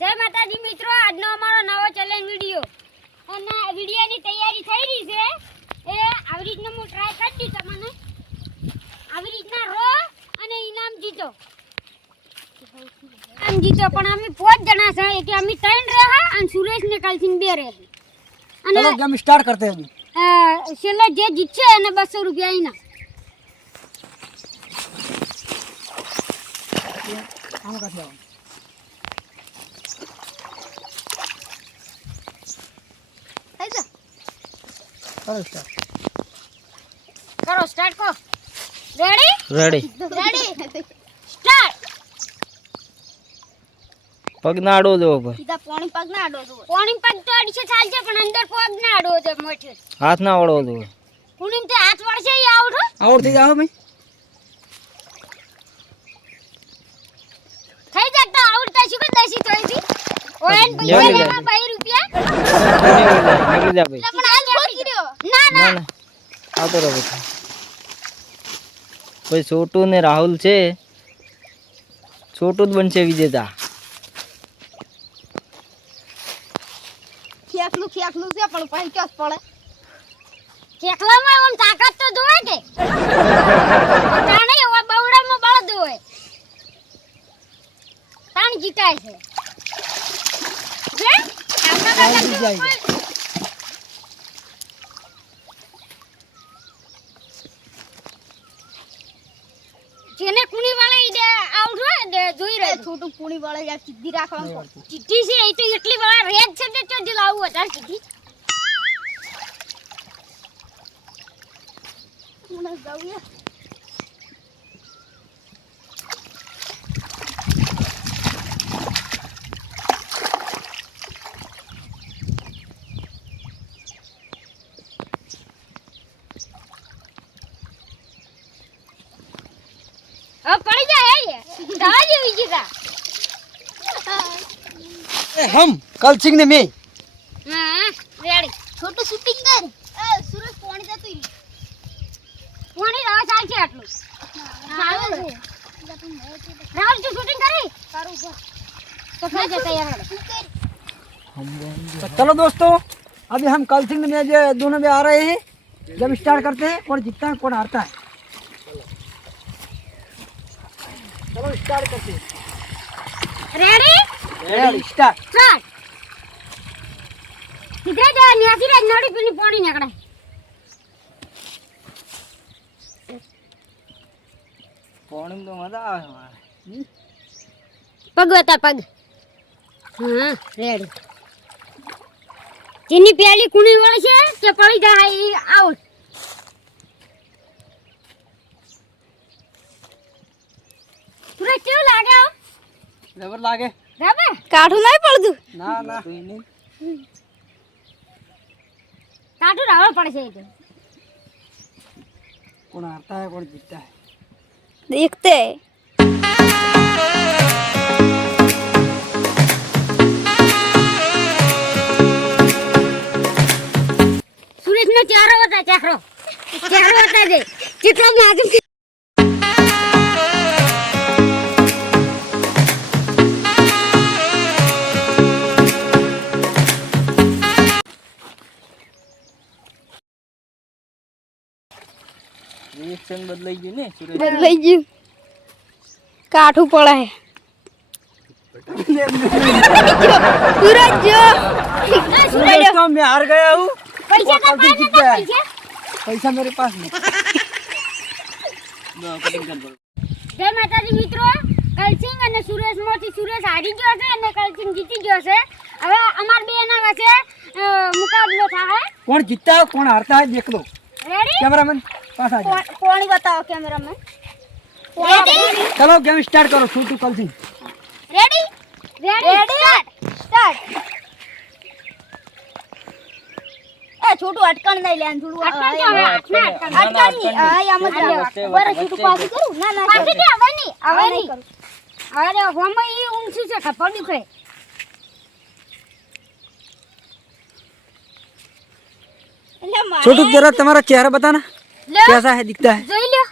જય માતાજી મિત્રો, આજનો અમારો નવો ચેલેન્જ વિડિયો અને વિડિયોની તૈયારી થઈ રહી છે. એ આવી રીતના હું ટ્રાય કરી દી તમને આવી રીતના રો અને ઇનામ જીતો. ઇનામ જીતો પણ અમે 5 જણા છે એટલે અમે 3 રહ્યા અને સુરેશ ને કાલથી 2 રહે. અને ચલો ગેમ સ્ટાર્ટ करते हैं अभी. છેલ્લે જે જીતશે એને 200 રૂપિયા ઇનામ. આમ કાઢી આવો. કરો સ્ટાર્ટ કરો. Ready start. પગ ના આડો દો ભાઈ. સીધા પાણી પગ ના આડો દો. પાણી પગ તો અડીશે ચાલશે પણ અંદર પગ ના આડો દો મોઠે. હાથ ના વળો દો. કુણીમ તે હાથ વળશે ઈ આઉટ હો. आउट થઈ જાઓ ભાઈ. થઈ જતા આઉટ થાય શું કે દસી થોઈથી. ઓયન પૈસા લેવા 2 રૂપિયા. નીકળી જા ભાઈ. પણ આ ખોટી રહ્યો. ના ના આવતો રહો ભાઈ. ભાઈ છોટુ ને રાહુલ છે. છોટુ જ બનશે વિજેતા. ખેકલું છે પણ પછી ક્યાં પડે. ખેકલામાં ઓમ તાકાત તો જોવે કે. તાણે એવા બવડામાં બળદ હોય. તાણ જીતાય છે. હે? આપણા કાકા જીતાય. જેને કુણી વાળા ઈ આઉટ હોય દે જોઈ રહે. છોટું કુણી વાળા યાર સીધી રાખવાનું. ચીઠી છે એ તો એટલી વાળા રેડ છે તે જો લાવું હતા ચીઠી. મને જાવું. पड़ जाए ये दाज विजेता. हम कल सिंह ने मैं हां रेडी. छोटू शूटिंग कर. सूरज पानी दे તું પાણી રાવ ચાલ છે આટલું. રાવ તું શૂટિંગ કરી કરું જો તો થઈ જતા યાર. तो चलो दोस्तों अभी हम कल सिंह में जो दोनों में आ रहे हैं. जब स्टार्ट करते हैं कौन जीतता है कौन हारता है. चलो स्टार्ट करते हैं. Ready start. સ્ટાર્ટ. સીધા જા ન્યાથી રાજ નડી પીની પાણી નીકળે. પાણી તો મજા આવે મારે. પગ વતા પગ. હા રેડી. જેની પેલી કુણી વળ છે તે પડી જાય ઈ આઉટ. તુરે કેવું લાગે? जबर लागे. બરાબર કાઠું નહીં પડતું. ना ना કાઠું રાવળ પડશે ઈ તો. कौन हारता है कौन जीतता है. देखते सूरज ने चारो होता दे कितना मागे રિએક્શન બદલાઈ ગયું ને સુરેશ. बदलाई जी काठू पड़ा है सूरज जो दोस्तों मैं हार गया हूँ. पैसा और कल तो सिंह पाना जीत था गया है. पैसा मेरे पास नहीं. જય માતાજી મિત્રો, કલસિંગ અને સુરેશ માંથી સુરેશ હારી ગયો છે અને કલસિંગ જીતી ગયો છે. હવે અમાર બે ના વચ્ચે મુકાબલો થાય. कौन जीतता है कौन हारता है देख लो. રેડી? कैमरामैन पास आ जाओ. કોણ બતાવો કેમેરામેન. રેડી? चलो गेम स्टार्ट करो. छोटू कल सिंह. રેડી? રેડી? સ્ટાર્ટ. એ છોટું અટકણ નહીં લેન થોડું અટકણ કે હવે અટકણ ની આ આમ જ બરે છોટું પાછું કરું. ના ના પાછી કે હવે નહીં અરે હોમે ઈ ઊંચું છે ખબર નીકળે. छोटू जरा तुम्हारा चेहरा बताना कैसा है दिखता है. જોઈ લ્યો.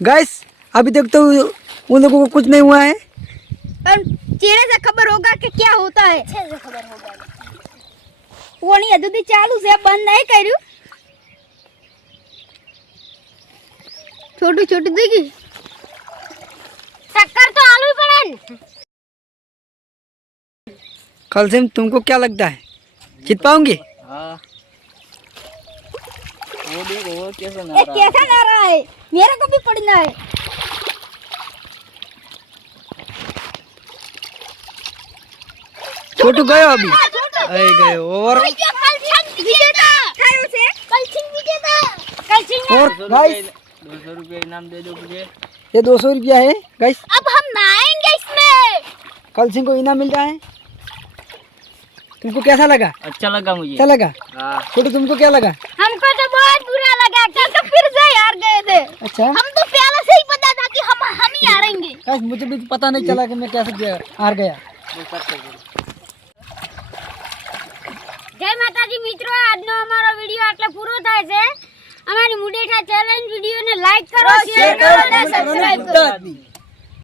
गाइस अभी तक तो उन लोगों को कुछ नहीं हुआ है. पर चेहरे से खबर होगा कि क्या होता है। अच्छे से खबर होगा। पानी अभी चालू से बंद नहीं करू। छोटू छोटू देखी टक्कर तो आलू ही पड़न। कल से तुमको क्या लगता है जीत पाओगे? हाँ वो देखो वो कैसा ना ये कैसा ना रहा है, मेरे को भी पढ़ना है। छोटू गयो अभी गए ओवर। और गाइस 200 रुपये इनाम दे दो मुझे। ये 200 रुपया है गाइस। अब हम नहाएंगे इसमें। कल सिंह को इनाम मिल रहा है। तुमको कैसा लगा? अच्छा लगा मुझे। अच्छा लगा? हाँ छोटू तुमको क्या लगा? हमको तो बहुत बुरा लगा, कल तो फिर से हार गए थे। अच्छा हम तो पहले से ही पता था कि हम ही हारेंगे। गाइस मुझे भी पता नहीं चला कि मैं कैसे हार गया। जय माताजी मित्रों, આજનો અમારો વિડિયો આટલો પૂરો થાય છે। અમારી મુડેઠા ચેલેન્જ વિડિયોને લાઈક કરો, શેર કરો અને સબસ્ક્રાઇબ કરો।